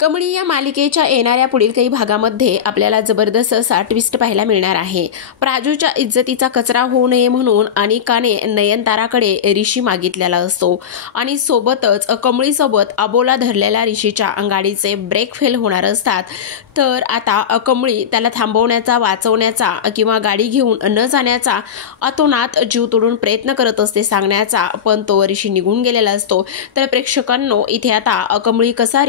कमळी या मालिकेच्या येणाऱ्या पुढील काही भागामध्ये आपल्याला जबरदस्त असा ट्विस्ट पाहायला मिळणार आहे। प्राजूच्या इज्जतीचा कचरा होऊ नये म्हणून अनिकाने नयनताराकडे ऋषी मागितलेला असतो आणि सोबतच कमळीसोबत अबोला धरलेल्या ऋषीच्या गाडीचे ब्रेक फेल होणार असतात। तर आता कमळी त्याला थांबवण्याचा, वाचवण्याचा किंवा गाडी घेऊन न जाण्याचा अतोनात जीव तोडून प्रयत्न करत असते सांगण्याचा, पण तो ऋषी निघून गेलेला असतो। तर प्रेक्षकांनो, इथे आता कमळी कसा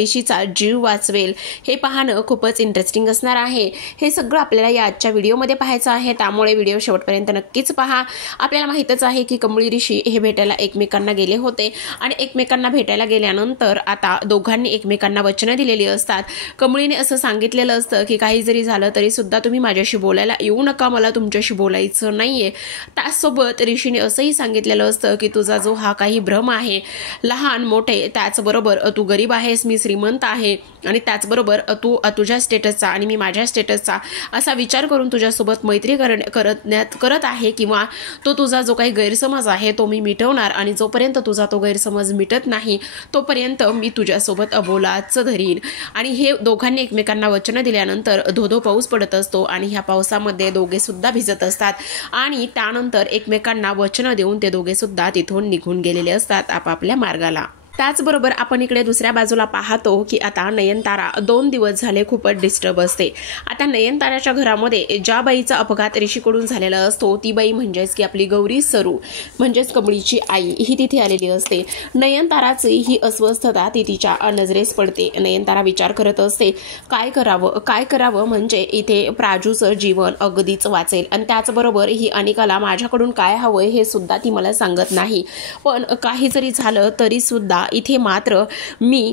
ऋषीचा जीव वाचवेल हे पाहणं खूपच इंटरेस्टिंग असणार आहे। हे सगळं आपल्याला या आजच्या व्हिडिओमध्ये पाहायचं आहे, त्यामुळे व्हिडिओ शेवटपर्यंत नक्कीच पहा। आपल्याला माहितच आहे की कमळी ऋषी हे भेटायला एकमेकांना गेले होते आणि एकमेकांना भेटायला गेल्यानंतर आता दोघांनी एकमेकांना वचनं दिलेली असतात। कमळीने असं सांगितलेलं असतं की काही जरी झालं तरी सुद्धा तुम्ही माझ्याशी बोलायला येऊ नका, मला तुमच्याशी बोलायचं नाहीये। त्याचसोबत ऋषीने असंही सांगितलेलं असतं की तुझा जो हा काही भ्रम आहे, लहान मोठे, त्याचबरोबर तू गरीब आहेस, मी श्रीमंत आहे, आणि त्याचबरोबर तू तुझ्या स्टेटसचा आणि मी माझ्या स्टेटसचा असा विचार करून तुझ्यासोबत मैत्री करत आहे, किंवा तो तुझा जो काही गैरसमज आहे तो मी मिटवणार, आणि जोपर्यंत तुझा तो गैरसमज मिटत नाही तोपर्यंत मी तुझ्यासोबत अबोलाच धरीन। आणि हे दोघांनी एकमेकांना वचनं दिल्यानंतर धोधो पाऊस पडत असतो आणि ह्या पावसामध्ये दोघे सुद्धा भिजत असतात आणि त्यानंतर एकमेकांना वचनं देऊन ते दोघे सुद्धा तिथून निघून गेलेले असतात आपापल्या मार्गाला। त्याचबरोबर आपण इकडे दुसऱ्या बाजूला पाहतो की आता नयनतारा 2 दिवस झाले खूपच डिस्टर्ब असते। आता नयनताराच्या घरामध्ये ज्या बाईचा अपघात ऋषीकडून झालेला असतो ती बाई म्हणजेच की आपली गौरी सरू म्हणजेच कमळीची आई ही तिथे आलेली असते। नयनताराची ही अस्वस्थता ती तिच्या नजरेस पडते। नयनतारा विचार करत असते काय करावं म्हणजे इथे प्राजूचं जीवन अगदीच वाचेल, आणि त्याचबरोबर ही अनिकाला माझ्याकडून काय हवंय हे सुद्धा ती मला सांगत नाही, पण काही जरी झालं तरी सुद्धा इथे मात्र मी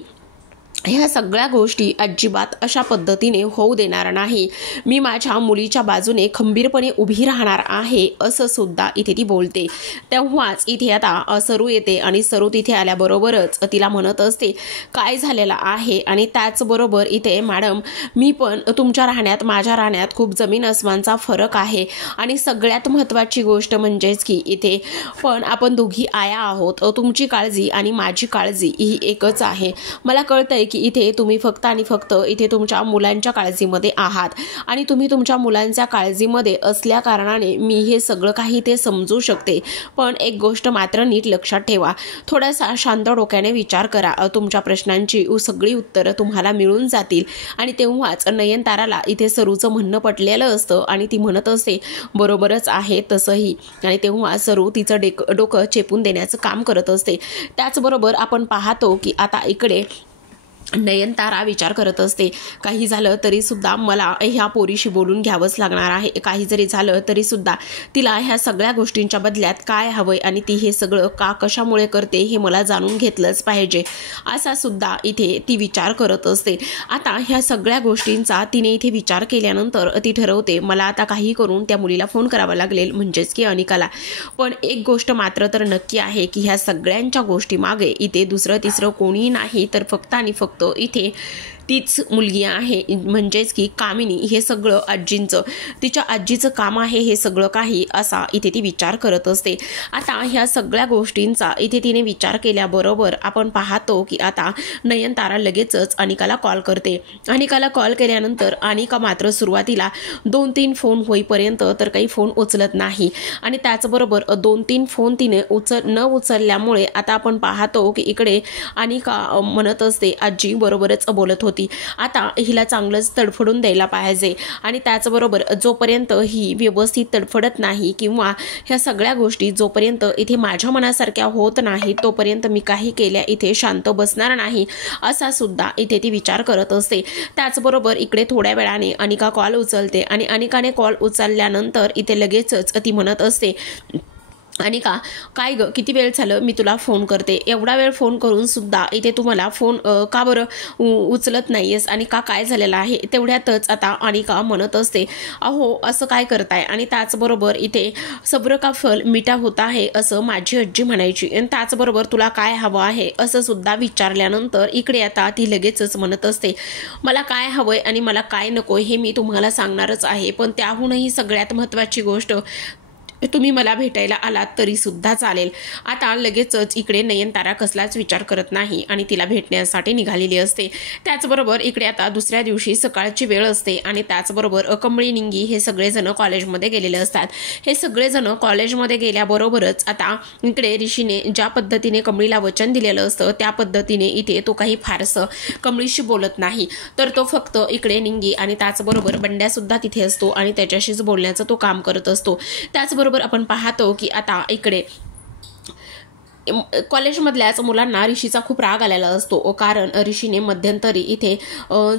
ह्या सगळ्या गोष्टी अजिबात अशा पद्धतीने होऊ देणार नाही। मी माझ्या मुलीच्या बाजूने खंबीरपणे उभी राहणार आहे असं सुद्धा इथे ती बोलते। तेव्हाच इथे आता सरू येते आणि सरू तिथे आल्याबरोबरच तिला म्हणत असते काय झालेलं आहे, आणि त्याचबरोबर इथे मॅडम मी पण तुमच्या राहण्यात माझ्या राहण्यात खूप जमीन आसमानचा फरक आहे, आणि सगळ्यात महत्त्वाची गोष्ट म्हणजेच की इथे पण आपण दोघी आया आहोत, तुमची काळजी आणि माझी काळजी ही एकच आहे। मला कळतंय की इथे तुम्ही फक्त आणि फक्त इथे तुमच्या मुलांच्या काळजीमध्ये आहात, आणि तुम्ही तुमच्या मुलांच्या काळजीमध्ये असल्या कारणाने मी हे सगळं काही ते समजू शकते, पण एक गोष्ट मात्र नीट लक्षात ठेवा, थोडासा शांत डोक्याने विचार करा, तुमच्या प्रश्नांची सगळी उत्तरं तुम्हाला मिळून जातील। आणि तेव्हाच नयनताराला इथे सरूचं म्हणणं पटलेलं असतं आणि ती म्हणत असते बरोबरच आहे तसंही, आणि तेव्हा सरू तिचं डोकं चेपून देण्याचं काम करत असते। त्याचबरोबर आपण पाहतो की आता इकडे नयनतारा विचार करत असते काही झालं तरी सुद्धा मला ह्या पोरीशी बोलून घ्यावंच लागणार आहे, काही जरी झालं तरी सुद्धा तिला ह्या सगळ्या गोष्टींच्या बदल्यात काय हवंय आणि ती हे सगळं कशामुळे करते हे मला जाणून घेतलंच पाहिजे, असा सुद्धा इथे ती विचार करत असते। आता ह्या सगळ्या गोष्टींचा तिने इथे विचार केल्यानंतर ती ठरवते मला आता काही करून त्या मुलीला फोन करावा लागेल, म्हणजेच की अनिकाला। पण एक गोष्ट मात्र तर नक्की आहे की ह्या सगळ्यांच्या गोष्टी मागे इथे दुसरं तिसरं कोणीही नाही तर फक्त आणि फक्त इथे तीच मुलगी आहे, म्हणजेच की कामिनी। हे सगळं आजींचं, तिच्या आजीचं काम आहे हे सगळं काही, असा इथे ती विचार करत असते। आता ह्या सगळ्या गोष्टींचा इथे तिने विचार केल्याबरोबर आपण पाहतो की आता नयनतारा लगेचच अनिकाला कॉल करते। अनिकाला कॉल केल्यानंतर अनिका मात्र सुरुवातीला 2-3 फोन होईपर्यंत तर काही फोन उचलत नाही, आणि त्याचबरोबर 2-3 फोन तिने न उचलल्यामुळे आता आपण पाहतो की इकडे अनिका म्हणत असते आजी बरोबरच बोलत होती, आता हिला चांगलंच तडफडून द्यायला पाहिजे, आणि त्याचबरोबर जोपर्यंत ही व्यवस्थित तडफडत नाही किंवा ह्या सगळ्या गोष्टी जोपर्यंत इथे माझ्या मनासारख्या होत नाही तोपर्यंत मी काही केल्या इथे शांत बसणार नाही, असा सुद्धा इथे ती विचार करत असते। त्याचबरोबर इकडे थोड्या वेळाने अनिका कॉल उचलते, आणि अनिकाने कॉल उचलल्यानंतर इथे लगेचच ती म्हणत असते अनिका काय ग, किती वेळ झालं मी तुला फोन करते, एवढा वेळ फोन करून सुद्धा इथे तू मला फोन का बरं उचलत नाहीयेस, आणि काय झालेलं आहे। तेवढ्यातच आता अनिका म्हणत असते अहो असं काय करताय, आणि त्याचबरोबर इथे सब्र का फल मिठा होता आहे असं माझी आजी म्हणायची, आणि त्याचबरोबर तुला काय हवं आहे असं सुद्धा विचारल्यानंतर इकडे आता ती लगेचच म्हणत असते मला काय हवंय आणि मला काय नको हे मी तुम्हाला सांगणारच आहे, पण त्याहूनही सगळ्यात महत्त्वाची गोष्ट तुम्ही मला भेटायला आलात तरी सुद्धा चालेल. आता लगेचच इकडे नयनतारा कसलाच विचार करत नाही आणि तिला भेटण्यासाठी निघालेली असते. त्याचबरोबर इकडे आता दुसऱ्या दिवशी सकाळची वेळ असते आणि त्याचबरोबर कमळी निंगी हे सगळेजण कॉलेजमध्ये गेलेले असतात. हे सगळेजण कॉलेजमध्ये गेल्याबरोबरच आता इकडे ऋषीने ज्या पद्धतीने कमळीला वचन दिलेलं असतं त्या पद्धतीने इथे तो काही फारसं कमळीशी बोलत नाही, तर तो फक्त इकडे निंगी आणि त्याचबरोबर बंड्या सुद्धा तिथे असतो आणि त्याच्याशीच बोलण्याचं तो काम करत असतो. त्याचबरोबर आपण पाहतो की आता इकडे कॉलेजमधल्याच मुलांना ऋषीचा खूप राग आलेला असतो, कारण ऋषीने मध्यंतरी इथे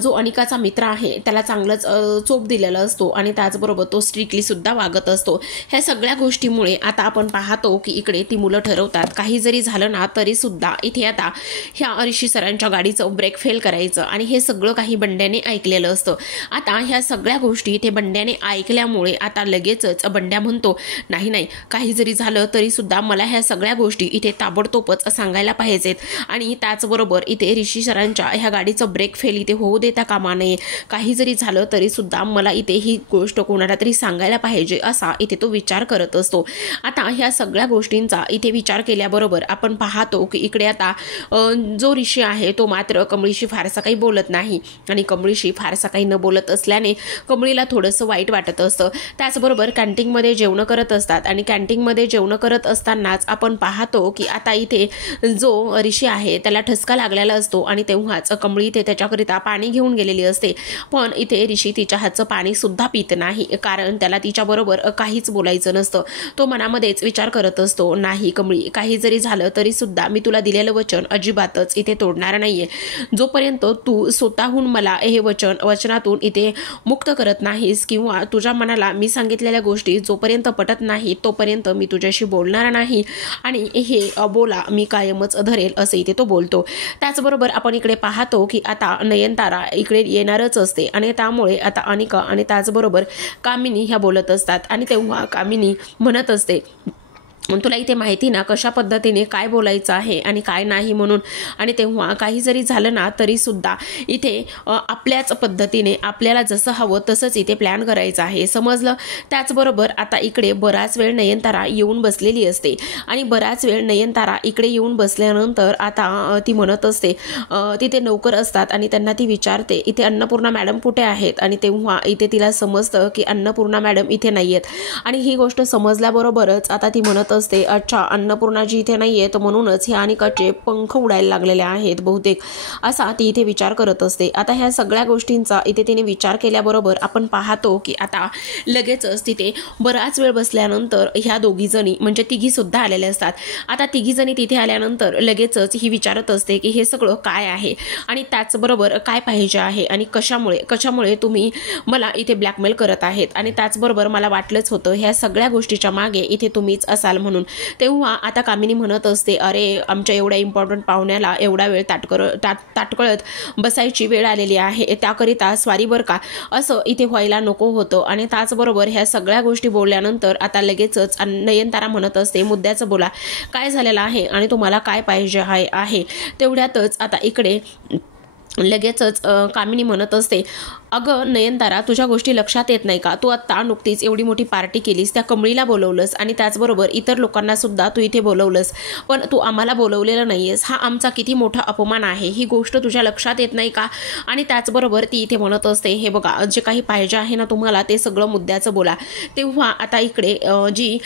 जो अनिकाचा मित्र आहे त्याला चांगलंच चोप दिलेला असतो आणि त्याचबरोबर तो स्ट्रिक्टली सुद्धा वागत असतो. ह्या सगळ्या गोष्टीमुळे आता आपण पाहतो की इकडे ती मुलं ठरवतात काही जरी झालं ना तरी सुद्धा इथे आता ह्या ऋषी सरांच्या गाडीचं ब्रेक फेल करायचं आणि हे सगळं काही बंड्याने ऐकलेलं असतं. आता ह्या सगळ्या गोष्टी इथे बंड्याने ऐकल्यामुळे आता लगेचच बंड्या म्हणतो नाही नाही, काही जरी झालं तरी सुद्धा मला ह्या सगळ्या गोष्टी इथे ताबडतोबच सांगायला पाहिजेत आणि त्याचबरोबर इथे ऋषी सरांच्या ह्या गाडीचं ब्रेक फेल इथे होऊ देता कामा नये. काही जरी झालं तरी सुद्धा मला इथे ही गोष्ट कोणाला तरी सांगायला पाहिजे असा इथे तो विचार करत असतो. आता ह्या सगळ्या गोष्टींचा इथे विचार केल्याबरोबर आपण पाहतो की इकडे आता जो ऋषी आहे तो मात्र कमळीशी फारसा काही बोलत नाही आणि कमळीशी फारसा काही न बोलत असल्याने कमळीला थोडंसं वाईट वाटत असतं. त्याचबरोबर कॅन्टीनमध्ये जेवण करत असतात आणि कॅन्टीनमध्ये जेवण करत असतानाच आपण पाहतो की आता इथे जो ऋषी आहे त्याला ठसका लागलेला असतो आणि तेव्हाच कमळी इथे त्याच्याकरिता पाणी घेऊन गेलेली असते. पण इथे ऋषी तिच्या हातचं पाणी सुद्धा पित नाही, कारण त्याला तिच्याबरोबर काहीच बोलायचं नसतं. तो मनामध्येच विचार करत असतो नाही कमळी, काही जरी झालं तरी सुद्धा मी तुला दिलेलं वचन अजिबातच इथे तोडणार नाहीये. जोपर्यंत तू स्वतःहून मला हे वचनातून इथे मुक्त करत नाहीस किंवा तुझ्या मनाला मी सांगितलेल्या गोष्टी जोपर्यंत पटत नाही तोपर्यंत मी तुझ्याशी बोलणार नाही आणि हे बोला मी कायमच धरेल असं इथे तो बोलतो. त्याचबरोबर आपण इकडे पाहतो की आता नयनतारा इकडे येणारच असते आणि त्यामुळे आता अनिका आणि त्याचबरोबर कामिनी ह्या बोलत असतात आणि तेव्हा कामिनी म्हणत असते तुला इथे माहिती ना कशा पद्धतीने काय बोलायचं आहे आणि काय नाही म्हणून. आणि तेव्हा काही जरी झालं ना तरी सुद्धा इथे आपल्याच पद्धतीने आपल्याला जसं हवं तसंच इथे प्लॅन करायचं आहे, समजलं. त्याचबरोबर आता इकडे बराच वेळ नयनतारा येऊन बसलेली असते आणि बराच वेळ नयनतारा इकडे येऊन बसल्यानंतर आता ती म्हणत असते तिथे नोकर असतात आणि त्यांना ती विचारते इथे अन्नपूर्णा मॅडम कुठे आहेत आणि तेव्हा इथे तिला समजतं की अन्नपूर्णा मॅडम इथे नाही आहेत आणि ही गोष्ट समजल्याबरोबरच आता ती म्हणत असते अच्छा अन्नपूर्णाजी इथे नाहीये तर म्हणूनच हे अनिकाचे पंख उडायला लागलेले आहेत बहुतेक, असा ती इथे विचार करत असते. आता ह्या सगळ्या गोष्टींचा इथे तिने विचार केल्याबरोबर आपण पाहतो की आता लगेचच तिथे बराच वेळ बसल्यानंतर ह्या दोघी जणी म्हणजे तिघी सुद्धा आलेल्या असतात. आता तिघी जणी तिथे आल्यानंतर लगेचच ही विचारत असते की हे सगळं काय आहे आणि त्याचबरोबर काय पाहिजे आहे आणि कशामुळे तुम्ही मला इथे ब्लॅकमेल करत आहेत आणि त्याचबरोबर मला वाटलंच होतं ह्या सगळ्या गोष्टीच्या मागे इथे तुम्हीच असाल म्हणून. तेव्हा आता कामिनी म्हणत असते अरे आमच्या एवढ्या इम्पॉर्टंट पाहुण्याला एवढा वेळ ताटकळत बसायची वेळ आलेली आहे, त्याकरिता स्वारी बरं का, असं इथे व्हायला नको होतं. आणि त्याचबरोबर ह्या सगळ्या गोष्टी बोलल्यानंतर आता लगेचच नयनतारा म्हणत असते मुद्द्याचं बोला, काय झालेलं आहे आणि तुम्हाला काय पाहिजे आहे. तेवढ्यातच आता इकडे लगेचच कामिनी म्हणत असते अगं नयनतारा तुझ्या गोष्टी लक्षात येत नाही का, तू आत्ता नुकतीच एवढी मोठी पार्टी केलीस, त्या कमळीला बोलवलंस आणि त्याचबरोबर इतर लोकांना सुद्धा तू इथे बोलवलंस, पण तू आम्हाला बोलवलेलं नाहीयेस, हा आमचा किती मोठा अपमान आहे, ही गोष्ट तुझ्या लक्षात येत नाही का. आणि त्याचबरोबर ती इथे म्हणत असते हे बघा जे काही पाहिजे आहे ना तुम्हाला ते सगळं मुद्द्याचं बोला. तेव्हा आता इकडे जी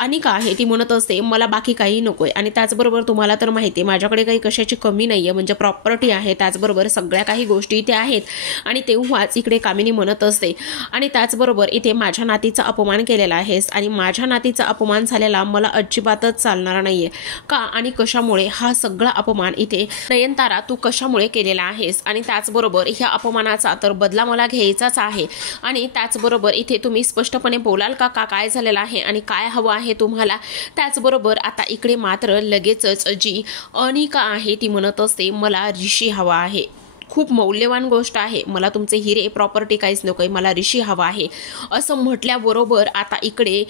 अनिका आहे ती म्हणत असते मला बाकी काही नकोय आणि त्याचबरोबर तुम्हाला तर माहिती आहे माझ्याकडे काही कशाची कमी नाही आहे, म्हणजे प्रॉपर्टी आहे, त्याचबरोबर सगळ्या काही गोष्टी इथे आहेत. आणि तेव्हाच इकडे कामिनी म्हणत असते आणि त्याचबरोबर इथे माझ्या नातीचा अपमान केलेला आहेस आणि माझ्या नातीचा अपमान झालेला मला अजिबातच चालणार नाहीये का आणि कशामुळे हा सगळा अपमान इथे नयनतारा तू कशामुळे केलेला आहेस आणि त्याचबरोबर ह्या अपमानाचा तर बदला मला घ्यायचाच आहे. आणि त्याचबरोबर इथे तुम्ही स्पष्टपणे बोलाल का काय झालेलं आहे आणि काय हवं आहे तुम्हाला. त्याचबरोबर आता इकडे मात्र लगेचच जी अनिका आहे ती म्हणत असते मला ऋषी हवा आहे, खूप मौल्यवान गोष्ट आहे, मला तुमचे हिरे प्रॉपर्टी काहीच नकोय, मला ऋषी हवा आहे. असं म्हटल्याबरोबर आता इकडे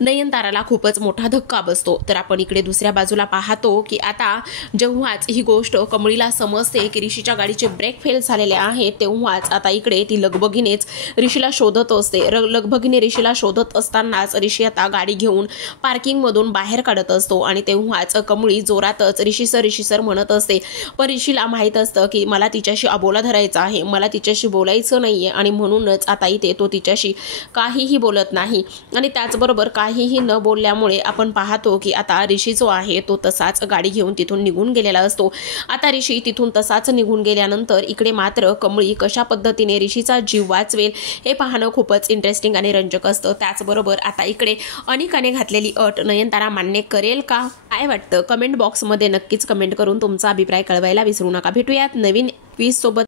नयनताराला खूपच मोठा धक्का बसतो। तर आपण इकडे दुसऱ्या बाजूला पाहतो की आता जेव्हाच ही गोष्ट कमळीला समजते की ऋषीच्या गाडीचे ब्रेक फेल झालेले आहेत, तेव्हाच आता इकडे ती लगबगीनेच ऋषीला शोधत असते। लगबगीने ऋषीला शोधत असतानाच ऋषी आता गाडी घेऊन पार्किंगमधून बाहेर काढत असतो आणि तेव्हाच कमळी जोरातच ऋषी सर म्हणत असते। पण ऋषीला माहीत असतं की मला तिच्याशी अबोला धरायचा आहे, मला तिच्याशी बोलायचं नाहीये आणि म्हणूनच आता इथे तो तिच्याशी काहीही बोलत नाही। आणि त्याचबरोबर काहीही न बोलल्यामुळे आपण पाहतो की आता ऋषी जो आहे तो तसाच गाडी घेऊन तिथून निघून गेलेला असतो। आता ऋषी तिथून तसाच निघून गेल्यानंतर इकडे मात्र कमळी कशा पद्धतीने ऋषीचा जीव वाचवेल हे पाहणं खूपच इंटरेस्टिंग आणि रंजक असतं। त्याचबरोबर आता इकडे अनिकाने घातलेली अट नयनतारा मान्य करेल का, काय वाटतं कमेंट बॉक्समध्ये नक्कीच कमेंट करून तुमचा अभिप्राय कळवायला विसरू नका। भेटूयात नवीन क्विज सोबत।